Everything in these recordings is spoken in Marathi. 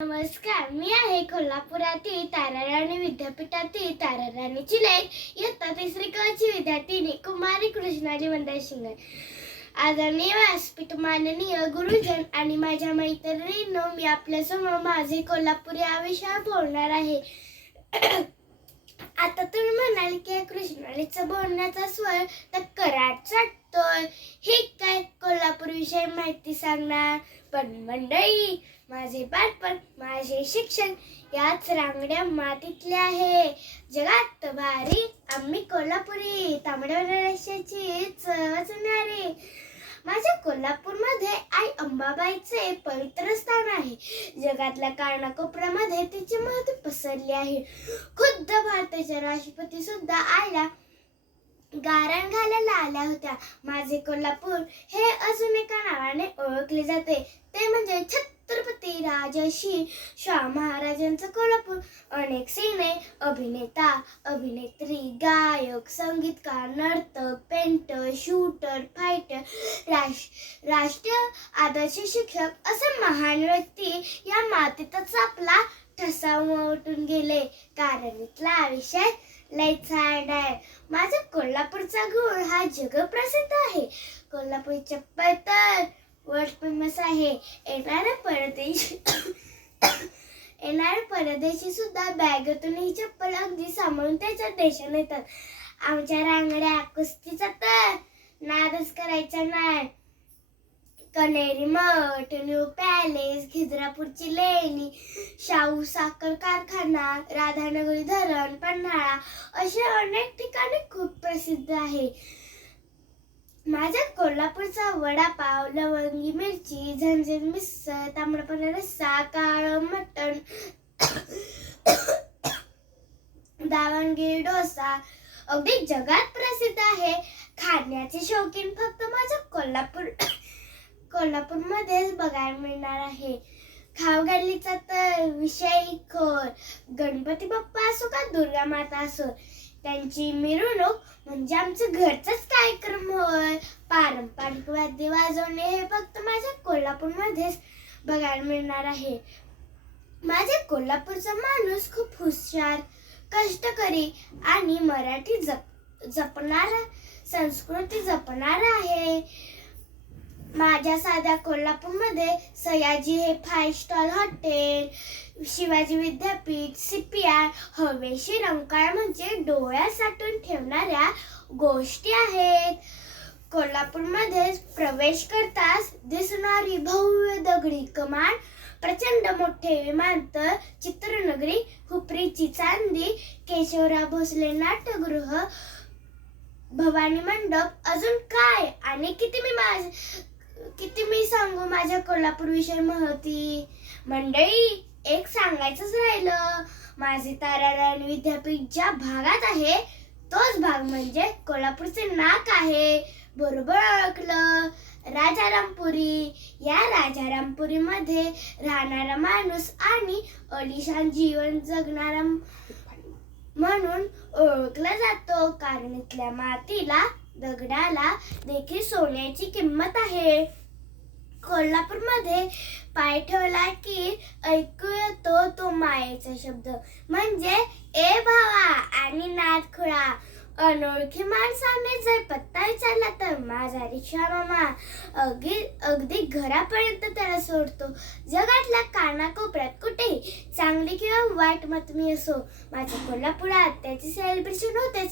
नमस्कार, मी आहे कोल्हापुरातील ताराराणी विद्यापीठातील ताराराणी चिलेक इयत्ता तिसरी क ची विद्यार्थिनी कुमारी कृष्णाली मंदार शिंगणे. आदरणीय व्यासपीठ, माननीय गुरुजन आणि माझ्या मैत्रिणींनो, मी आपल्यासमोर माझे कोल्हापूर या विषयावर बोलणार आहे. आता तुम्ही म्हणाल की कृष्णालीचा बोलण्याचा स्वर तर कराड चढतोय, हे काय कोल्हापूर विषयी माहिती सांगणार. पण मंडळी, माझे बालपण, माझे शिक्षण याच रांगड्या मातीतले आहे. जगात भारी आम्ही कोल्हापुरी, तांबड्या रस्स्याची चवच न्यारी. माझ्या कोल्हापूरमध्ये आई अंबाबाईचे पवित्र स्थान आहे. जगातल्या कानाकोपऱ्यामध्ये तिचे महत्त्व पसरले आहे. खुद्द भारताच्या राष्ट्रपती सुद्धा आईला गारण घालायला आल्या होत्या. माझे कोल्हापूर हे अजून एका नावाने ओळखले जाते, ते म्हणजे छत्रपती राजर्षी शाहू महाराजांचं कोल्हापूर. अनेक सिने, अभिनेता, अभिनेत्री, गायक, संगीतकार, नर्तक, पेंटर, शूटर, फायटर, राष्ट्रीय आदर्श शिक्षक असे महान व्यक्ती या मातीतच आपला ठसा उमटून गेले. कारण इथला विषय लय छान आहे. माझा कोल्हापूरचा गुळ हा जगप्रसिद्ध आहे. कोल्हापूर चप्पल तर वर्ल्ड फेमस आहे. येणारे परदेशी सुद्धा बॅगेतून ही चप्पल अगदी सांभाळून त्याच्या देशात येतात. आमच्या रांगड्या कुस्तीचा तर नादच करायचा नाही. कनेरी मठ, न्यू पॅलेस, खिद्रापूरची लेणी, शाहू साखर कारखाना, राधानगरी धरण, पन्हाळा असे अनेक ठिकाणे खूप प्रसिद्ध आहे. माझ्या कोल्हापूरचा वडापाव, लवंगी मिरची, झणझण मिसळ, तांबडा पांढरा रस्सा, काळं मटण, दावणगिरी डोसा अगदी जगात प्रसिद्ध आहे. खाण्याचे शौकीन फक्त माझ्या कोल्हापूरमध्येच बघायला मिळणार आहे. खाऊ गल्लीचा तर विषय खोल. गणपती बाप्पा असो का दुर्गा माता असो, त्यांची मिरवणूक म्हणजे आमचं घरचाच कार्यक्रम होय. पारंपरिक वाद्य वाजवणे हे फक्त माझ्या कोल्हापूरमध्येच बघायला मिळणार आहे. माझ्या कोल्हापूरचा माणूस खूप हुशार, कष्टकरी आणि मराठी जपणारा, संस्कृती जपणारा आहे. माझ्या साध्या कोल्हापूरमध्ये सयाजी हे 5 स्टार हॉटेल, शिवाजी विद्यापीठ, CPR, हवेशीर रंकाळा म्हणजे डोळ्यात साठवून ठेवणाऱ्या गोष्टी आहेत. कोल्हापूरमध्ये प्रवेश करताच दिसणारी भव्य दगडी कमान, प्रचंड मोठे विमानतळ, चित्रनगरी, हुपरीची चांदी, केशवराव भोसले नाट्यगृह, भवानी मंडप, अजून काय आणि किती मी सांगू माझ्या कोल्हापूर विषयी माहिती. मंडळी, एक सांगायचंच राहिलं. माझे ताराराणी विद्यापीठ ज्या भागात आहे तोच भाग म्हणजे कोल्हापूरचे नाक आहे. बरोबर ओळखलं. राजारामपुरी. या राजारामपुरीमध्ये राहणारा माणूस आणि अलिशान जीवन जगणारा म्हणून ओळखला जातो, कारण इथल्या मातीला, दगडाला देखील सोन्याची किंमत आहे. कोल्हापूरमध्ये पाय ठेवला की ऐकू येतो तो मायेचा शब्द, म्हणजे ए भावा आणि नाद खुळा. अनोळखी माणसाने जर पत्ता विचारला तर माझा रिक्षा मामा अगदी घरापर्यंत त्याला सोडतो. जगातल्या कानाकोपऱ्यात कुठेही चांगली किंवा वाईट बातमी असो, माझ्या कोल्हापुरात त्याची सेलिब्रेशन होतेच.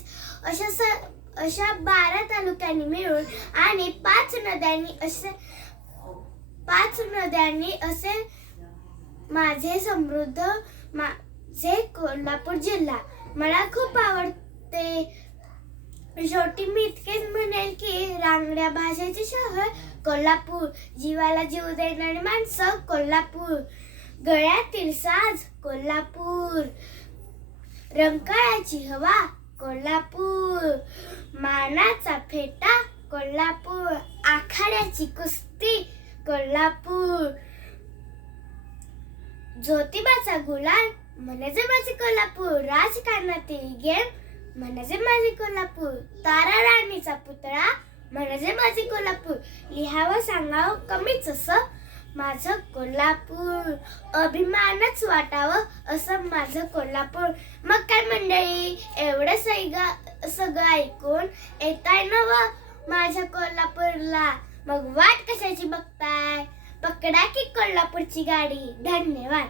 अशा 12 तालुक्यांनी मिळून आणि 5 नद्यांनी असे माझे समृद्ध माझे कोल्हापूर जिल्हा मला खूप आवडते. शेवटी मी इतकेच म्हणेल की रांगड्या भाषेचे शहर कोल्हापूर, जीवाला जीव देणारी माणसं कोल्हापूर, गळ्यातील साज कोल्हापूर, रंकाळ्याची हवा कोल्हापूर, मानाचा फेटा कोल्हापूर, आखाड्याची कुस्ती कोल्हापूर, ज्योतिबाचा गुलाल म्हणजे माझे कोल्हापूर, राजकारणातील गेम म्हणजे माझे कोल्हापूर, तारा राणीचा पुतळा म्हणजे माझे कोल्हापूर. लिहावं सांगावं कमीच असं, माझं कोल्हापूर, अभिमानच वाटावं असं माझं कोल्हापूर. मग काय मंडळी, एवढं सगळं ऐकून येताय ना व माझ्या कोल्हापूरला? मग वाट कशाची बघताय? पकडा की कोल्हापूरची गाडी. धन्यवाद.